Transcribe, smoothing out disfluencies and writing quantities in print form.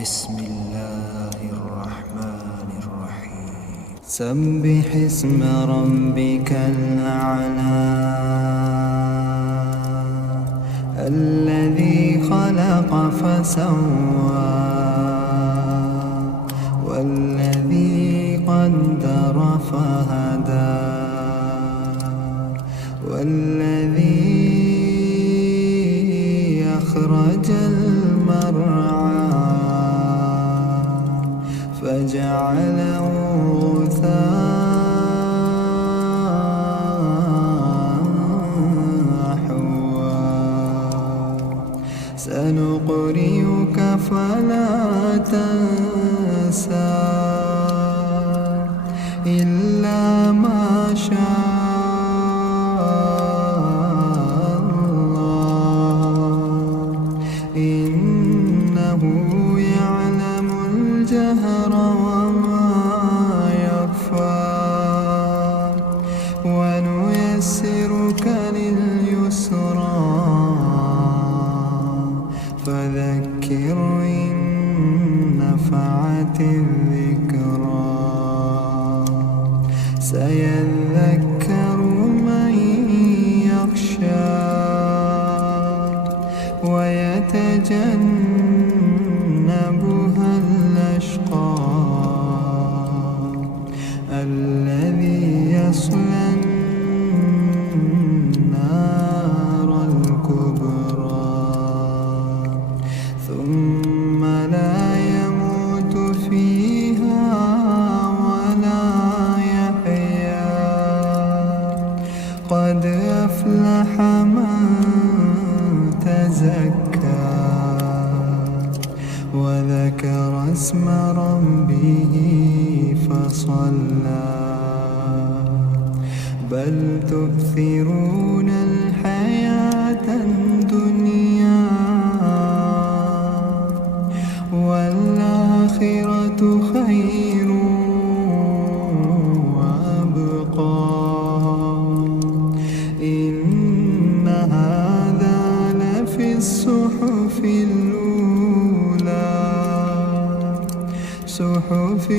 بسم الله الرحمن الرحيم سبح اسم ربك الأعلى الذي خلق فسوى والذي قدر فهدى والذي أخرج المرعى فجعله غثاء أحوى سنقرئك فلا تنسى إلا ما شاء الله إنه يعلم الجهر وما يخفى ونيسرك لليسرى فذكر إن نفعت الذكرى سيذكر من يخشى ويتجنبها الأشقى الذي يصلى النار الكبرى ثم لا يموت فيها ولا يحيا قد أفلح من تزكى وذكر اسم ربه فصلى بل تؤثرون الحياة الدنيا والآخرة خير وأبقى إن هذا لفي الصحف الأولى صحف